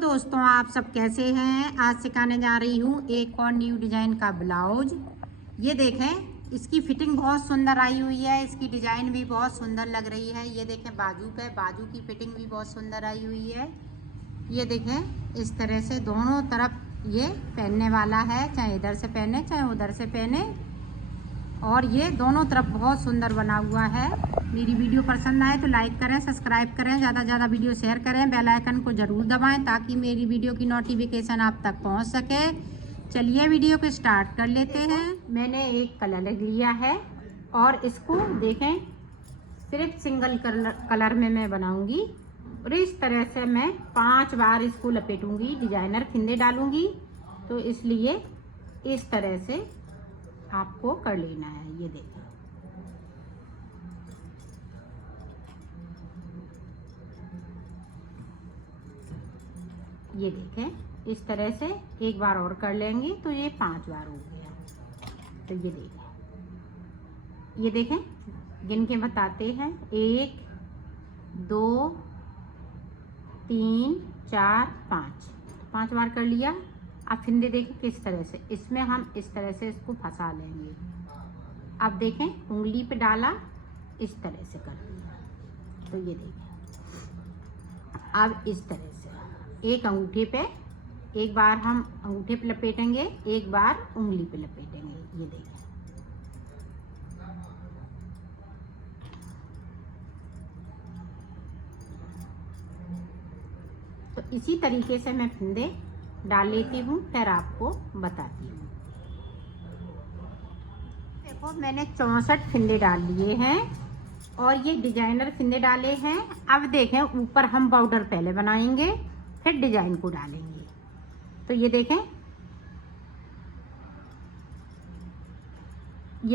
दोस्तों, आप सब कैसे हैं। आज सिखाने जा रही हूँ एक और न्यू डिज़ाइन का ब्लाउज। ये देखें, इसकी फिटिंग बहुत सुंदर आई हुई है, इसकी डिज़ाइन भी बहुत सुंदर लग रही है। ये देखें, बाजू की फिटिंग भी बहुत सुंदर आई हुई है। ये देखें, इस तरह से दोनों तरफ ये पहनने वाला है, चाहे इधर से पहने चाहे उधर से पहने, और ये दोनों तरफ बहुत सुंदर बना हुआ है। मेरी वीडियो पसंद आए तो लाइक करें, सब्सक्राइब करें, ज़्यादा से ज़्यादा वीडियो शेयर करें, बेल आइकन को ज़रूर दबाएं ताकि मेरी वीडियो की नोटिफिकेशन आप तक पहुंच सके। चलिए वीडियो को स्टार्ट कर लेते हैं। मैंने एक कलर लिया है और इसको देखें, सिर्फ सिंगल कलर में मैं बनाऊंगी और इस तरह से मैं 5 बार इसको लपेटूंगी, डिजाइनर फिंदे डालूंगी। तो इसलिए इस तरह से आपको कर लेना है। ये देखें, ये देखें, इस तरह से एक बार और कर लेंगे तो ये 5 बार हो गया। तो ये देखें, गिन के बताते हैं। 1 2 3 4 5 बार कर लिया। अब फिंदे देखें किस तरह से, इसमें हम इस तरह से इसको फंसा लेंगे। अब देखें, उंगली पे डाला, इस तरह से कर लिया। तो ये देखें, अब इस तरह से एक अंगूठे पे, एक बार हम अंगूठे पे लपेटेंगे, एक बार उंगली पे लपेटेंगे। ये देखें, तो इसी तरीके से मैं फिंदे डाल लेती हूँ, फिर आपको बताती हूँ। देखो, मैंने 64 फिंदे डाल लिए हैं और ये डिजाइनर फिंदे डाले हैं। अब देखें, ऊपर हम बॉर्डर पहले बनाएंगे, फिर डिजाइन को डालेंगे। तो ये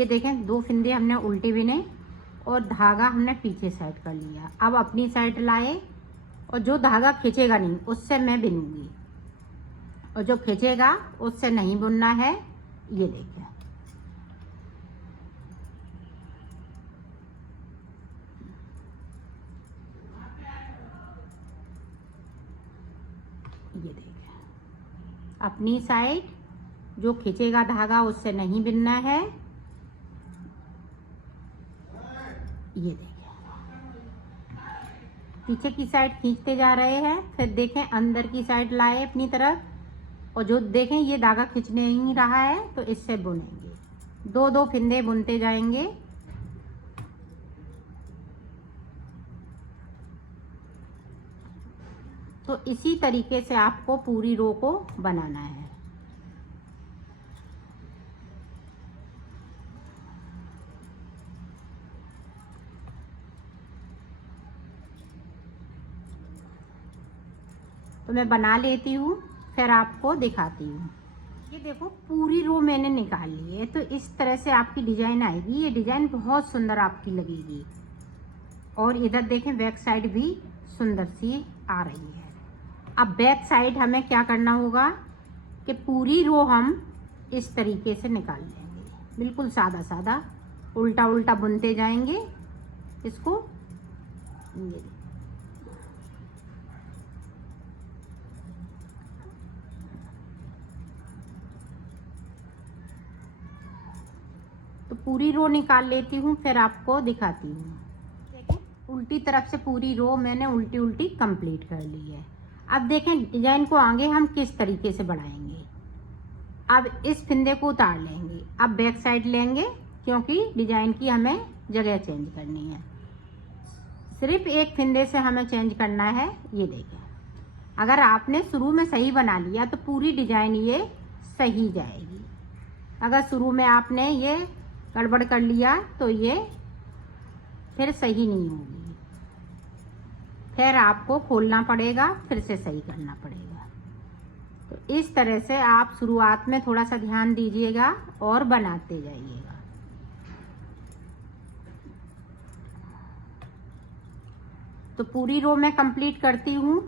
देखें 2 फिंदे हमने उल्टे बिने और धागा हमने पीछे साइड कर लिया। अब अपनी साइड लाए और जो धागा खींचेगा नहीं उससे मैं बिनूंगी, और जो खींचेगा उससे नहीं बुनना है। ये देखिए, ये देखिए, अपनी साइड जो खींचेगा धागा उससे नहीं बिनना है। ये देखिए, पीछे की साइड खींचते जा रहे हैं, फिर देखें अंदर की साइड लाए अपनी तरफ, और जो देखें ये धागा खींचने नहीं रहा है तो इससे बुनेंगे। 2 फिंदे बुनते जाएंगे। तो इसी तरीके से आपको पूरी रो को बनाना है। तो मैं बना लेती हूँ, फिर आपको दिखाती हूँ। ये देखो, पूरी रो मैंने निकाल ली है। तो इस तरह से आपकी डिजाइन आएगी। ये डिजाइन बहुत सुंदर आपकी लगेगी। और इधर देखें, बैक साइड भी सुंदर सी आ रही है। अब बैक साइड हमें क्या करना होगा कि पूरी रो हम इस तरीके से निकाल लेंगे, बिल्कुल सादा सादा, उल्टा उल्टा बुनते जाएंगे इसको। तो पूरी रो निकाल लेती हूँ, फिर आपको दिखाती हूँ। देखें, उल्टी तरफ से पूरी रो मैंने उल्टी उल्टी कंप्लीट कर ली है। अब देखें, डिजाइन को आगे हम किस तरीके से बढ़ाएंगे। अब इस फिंदे को उतार लेंगे, अब बैक साइड लेंगे, क्योंकि डिजाइन की हमें जगह चेंज करनी है। सिर्फ एक फिंदे से हमें चेंज करना है। ये देखें, अगर आपने शुरू में सही बना लिया तो पूरी डिजाइन ये सही जाएगी। अगर शुरू में आपने ये गड़बड़ कर लिया तो ये फिर सही नहीं होगी, फिर आपको खोलना पड़ेगा, फिर से सही करना पड़ेगा। तो इस तरह से आप शुरुआत में थोड़ा सा ध्यान दीजिएगा और बनाते जाइएगा। तो पूरी रो मैं कंप्लीट करती हूँ,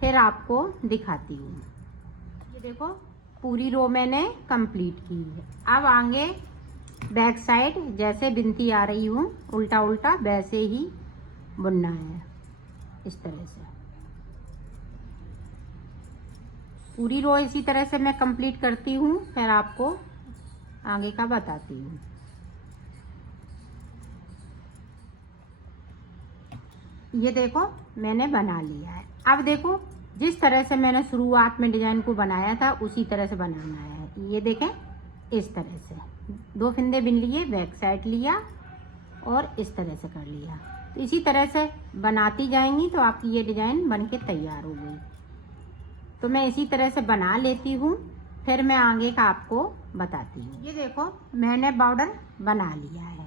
फिर आपको दिखाती हूँ। ये देखो, पूरी रो मैंने कंप्लीट की है। अब आगे बैक साइड जैसे बिनती आ रही हूँ, उल्टा उल्टा वैसे ही बुनना है, इस तरह से। पूरी रो इसी तरह से मैं कंप्लीट करती हूँ, फिर आपको आगे का बताती हूँ। ये देखो मैंने बना लिया है। अब देखो जिस तरह से मैंने शुरुआत में डिजाइन को बनाया था उसी तरह से बनाना है। ये देखें इस तरह से 2 फंदे बिन लिए, बैक साइड लिया और इस तरह से कर लिया। तो इसी तरह से बनाती जाएंगी तो आपकी ये डिजाइन बन के तैयार हो गई। तो मैं इसी तरह से बना लेती हूँ, फिर मैं आगे का आपको बताती हूँ। ये देखो मैंने बॉर्डर बना लिया है।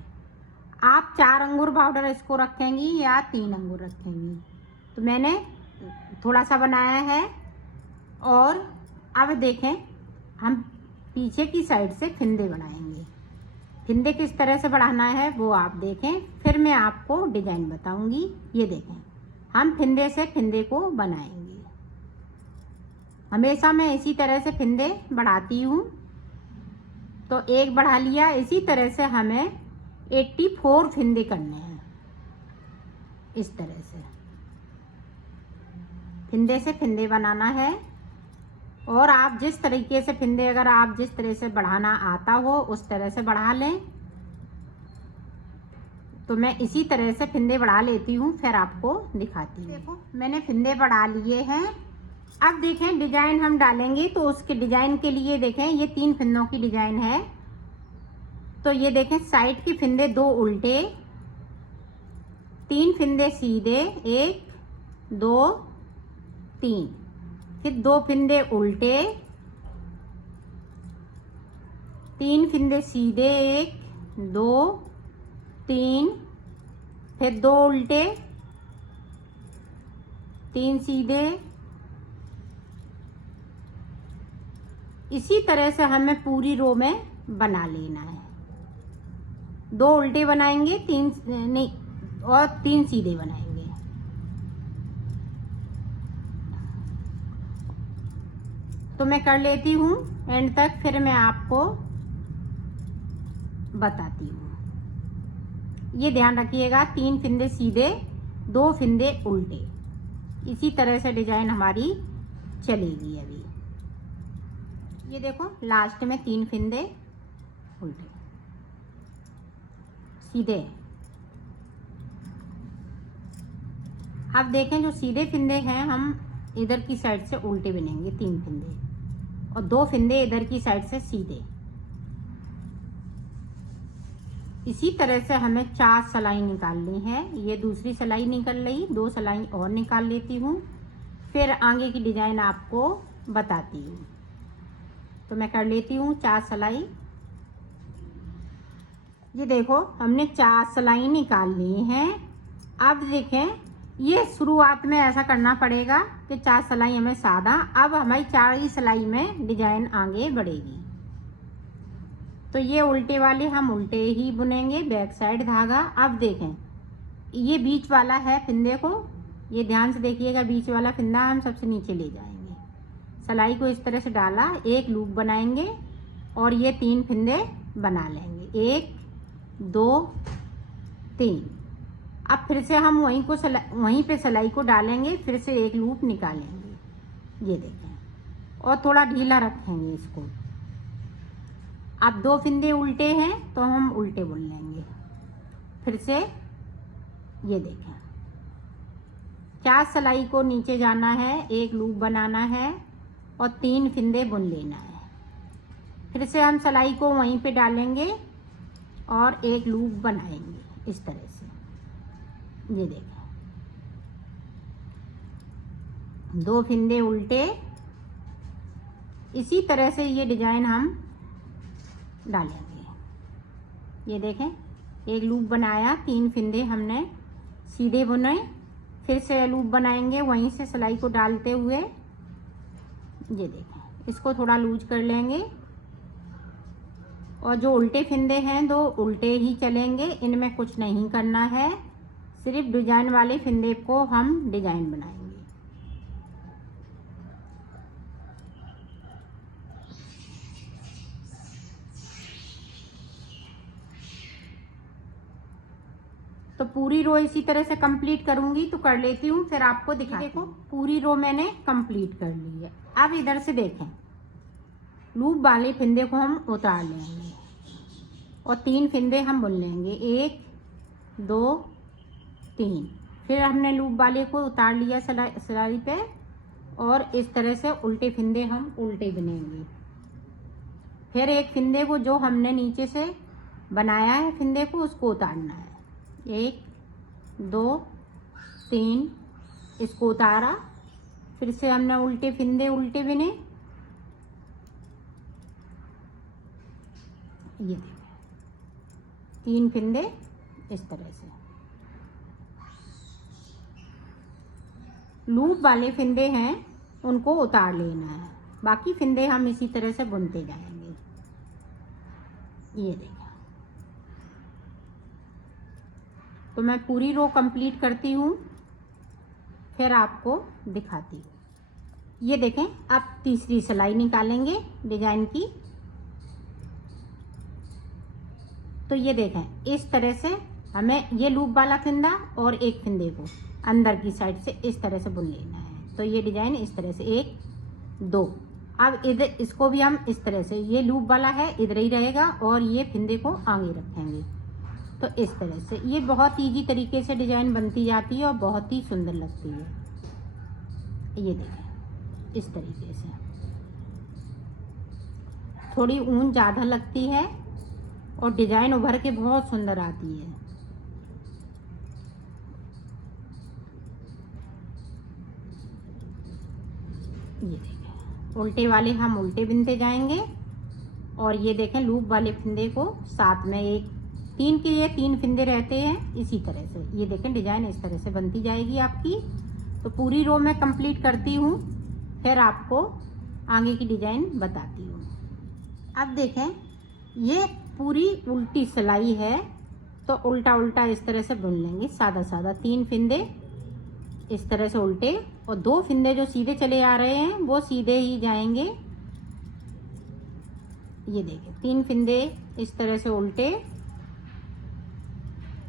आप 4 अंगूर बॉर्डर इसको रखेंगी या 3 अंगूर रखेंगी। तो मैंने थोड़ा सा बनाया है। और अब देखें हम पीछे की साइड से फिंदे बनाएंगे। फिंदे किस तरह से बढ़ाना है वो आप देखें, फिर मैं आपको डिजाइन बताऊंगी। ये देखें हम फिंदे से फिंदे को बनाएंगे। हमेशा मैं इसी तरह से फिंदे बढ़ाती हूँ। तो एक बढ़ा लिया, इसी तरह से हमें 84 फिंदे करने हैं। इस तरह से फिंदे से फिंदे बनाना है। और आप जिस तरीके से फिंदे, अगर आप जिस तरह से बढ़ाना आता हो उस तरह से बढ़ा लें। तो मैं इसी तरह से फिंदे बढ़ा लेती हूँ, फिर आपको दिखाती हूँ। देखो मैंने फिंदे बढ़ा लिए हैं। अब देखें डिजाइन हम डालेंगे तो उसके डिजाइन के लिए देखें ये 3 फिंदों की डिजाइन है। तो ये देखें साइड के फिंदे 2 उल्टे, 3 फिंदे सीधे, 1 2 3, फिर 2 फिंदे उल्टे, 3 फिंदे सीधे, 1 2 3, फिर 2 उल्टे, 3 सीधे। इसी तरह से हमें पूरी रो में बना लेना है। 2 उल्टे बनाएंगे, 3 नहीं और 3 सीधे बनाएंगे। तो मैं कर लेती हूँ एंड तक, फिर मैं आपको बताती हूँ। ये ध्यान रखिएगा 3 फिंदे सीधे, 2 फिंदे उल्टे। इसी तरह से डिजाइन हमारी चलेगी। अभी ये देखो लास्ट में 3 फिंदे उल्टे सीधे। अब देखें जो सीधे फिंदे हैं हम इधर की साइड से उल्टे बिनेंगे 3 फिंदे, और 2 फिंदे इधर की साइड से सीधे। इसी तरह से हमें 4 सिलाई निकालनी है। ये दूसरी सिलाई निकल रही, 2 सिलाई और निकाल लेती हूँ, फिर आगे की डिजाइन आपको बताती हूँ। तो मैं कर लेती हूँ 4 सिलाई। ये देखो हमने 4 सिलाई निकाल ली हैं। अब देखें ये शुरुआत में ऐसा करना पड़ेगा कि 4 सिलाई हमें सादा। अब हमारी 4 ही सिलाई में डिजाइन आगे बढ़ेगी। तो ये उल्टे वाले हम उल्टे ही बुनेंगे, बैक साइड धागा। अब देखें ये बीच वाला है फिंदे को, ये ध्यान से देखिएगा, बीच वाला फिंदा हम सबसे नीचे ले जाएंगे। सिलाई को इस तरह से डाला, एक लूप बनाएंगे और ये 3 फिंदे बना लेंगे, 1 2 3। अब फिर से हम वहीं पे सिलाई को डालेंगे, फिर से एक लूप निकालेंगे। ये देखें और थोड़ा ढीला रखेंगे इसको। अब 2 फिंदे उल्टे हैं तो हम उल्टे बुन लेंगे। फिर से ये देखें 4 सिलाई को नीचे जाना है, एक लूप बनाना है और 3 फिंदे बुन लेना है। फिर से हम सिलाई को वहीं पे डालेंगे और एक लूप बनाएंगे इस तरह से। ये देखें 2 फिंदे उल्टे। इसी तरह से ये डिजाइन हम डालेंगे। ये देखें एक लूप बनाया, 3 फिंदे हमने सीधे बुने, फिर से लूप बनाएंगे वहीं से सिलाई को डालते हुए। ये देखें इसको थोड़ा लूज कर लेंगे और जो उल्टे फिंदे हैं 2 उल्टे ही चलेंगे, इनमें कुछ नहीं करना है, सिर्फ डिजाइन वाले फिंदे को हम डिजाइन बनाएंगे। तो पूरी रो इसी तरह से कंप्लीट करूंगी, तो कर लेती हूँ, फिर आपको दिखा। देखो पूरी रो मैंने कंप्लीट कर ली है। अब इधर से देखें, लूप वाले फिंदे को हम उतार लेंगे और 3 फिंदे हम बुन लेंगे, 1 2 3। फिर हमने लूप वाले को उतार लिया सिलाई पे और इस तरह से उल्टे फिंदे हम उल्टे बुनेंगे। फिर एक फिंदे को जो हमने नीचे से बनाया है फिंदे को, उसको उतारना है, 1 2 3, इसको उतारा। फिर से हमने उल्टे फिंदे उल्टे बुने, ये देखिए 3 फिंदे इस तरह से। लूप वाले फिंदे हैं उनको उतार लेना है, बाकी फिंदे हम इसी तरह से बुनते जाएंगे। ये देखिए, तो मैं पूरी रो कंप्लीट करती हूँ, फिर आपको दिखाती हूँ। ये देखें, अब तीसरी सिलाई निकालेंगे डिजाइन की। तो ये देखें इस तरह से हमें ये लूप वाला फिंदा और एक फिंदे को अंदर की साइड से इस तरह से बुन लेना है। तो ये डिजाइन इस तरह से 1 2। अब इधर इसको भी हम इस तरह से, ये लूप वाला है इधर ही रहेगा और ये फिंदे को आगे रखेंगे। तो इस तरह से ये बहुत इजी तरीके से डिजाइन बनती जाती है और बहुत ही सुंदर लगती है। ये देखें इस तरीके से, थोड़ी ऊन ज़्यादा लगती है और डिजाइन उभर के बहुत सुंदर आती है। ये देखें, उल्टे वाले हम उल्टे बुनते जाएंगे और ये देखें लूप वाले फिंदे को साथ में 1 3 के, ये 3 फिंदे रहते हैं इसी तरह से। ये देखें डिजाइन इस तरह से बनती जाएगी आपकी। तो पूरी रो मैं कंप्लीट करती हूँ, फिर आपको आगे की डिजाइन बताती हूँ। अब देखें ये पूरी उल्टी सिलाई है, तो उल्टा उल्टा इस तरह से बुन लेंगे सादा सादा। 3 फिंदे इस तरह से उल्टे और 2 फिंदे जो सीधे चले आ रहे हैं वो सीधे ही जाएंगे। ये देखें 3 फिंदे इस तरह से उल्टे।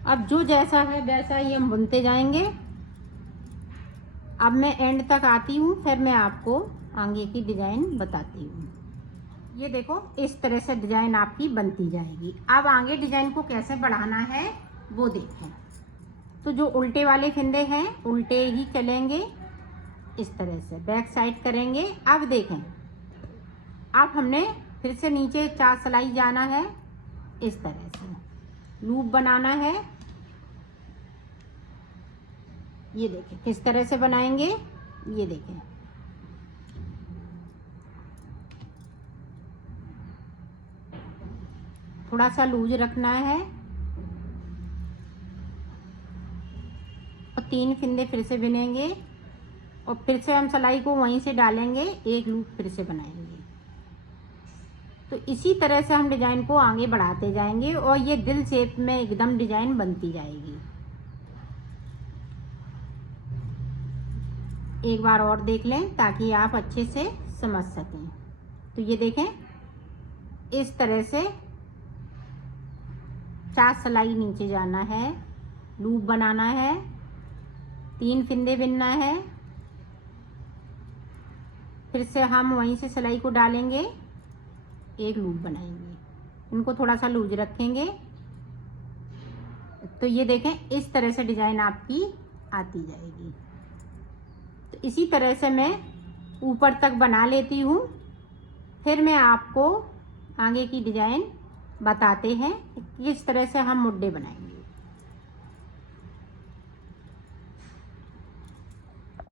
अब जो जैसा है वैसा ही हम बुनते जाएंगे। अब मैं एंड तक आती हूँ, फिर मैं आपको आगे की डिजाइन बताती हूँ। ये देखो इस तरह से डिजाइन आपकी बनती जाएगी। अब आगे डिजाइन को कैसे बढ़ाना है वो देखें। तो जो उल्टे वाले फिंदे हैं उल्टे ही चलेंगे, इस तरह से बैक साइड करेंगे। अब देखें, अब हमने फिर से नीचे 4 सिलाई जाना है, इस तरह से लूप बनाना है। ये देखें किस तरह से बनाएंगे, ये देखें थोड़ा सा लूज रखना है और 3 फिंदे फिर से बुनेंगे और फिर से हम सिलाई को वहीं से डालेंगे, 1 लूप फिर से बनाएंगे। तो इसी तरह से हम डिजाइन को आगे बढ़ाते जाएंगे और ये दिल शेप में एकदम डिजाइन बनती जाएगी। एक बार और देख लें ताकि आप अच्छे से समझ सकें। तो ये देखें इस तरह से 4 सिलाई नीचे जाना है, लूप बनाना है, 3 फिंदे बुनना है, फिर से हम वहीं से सिलाई को डालेंगे, 1 लूप बनाएंगे, इनको थोड़ा सा लूज रखेंगे। तो ये देखें इस तरह से डिजाइन आपकी आती जाएगी। तो इसी तरह से मैं ऊपर तक बना लेती हूँ, फिर मैं आपको आगे की डिजाइन बताते हैं किस तरह से हम मुड्डे बनाएंगे।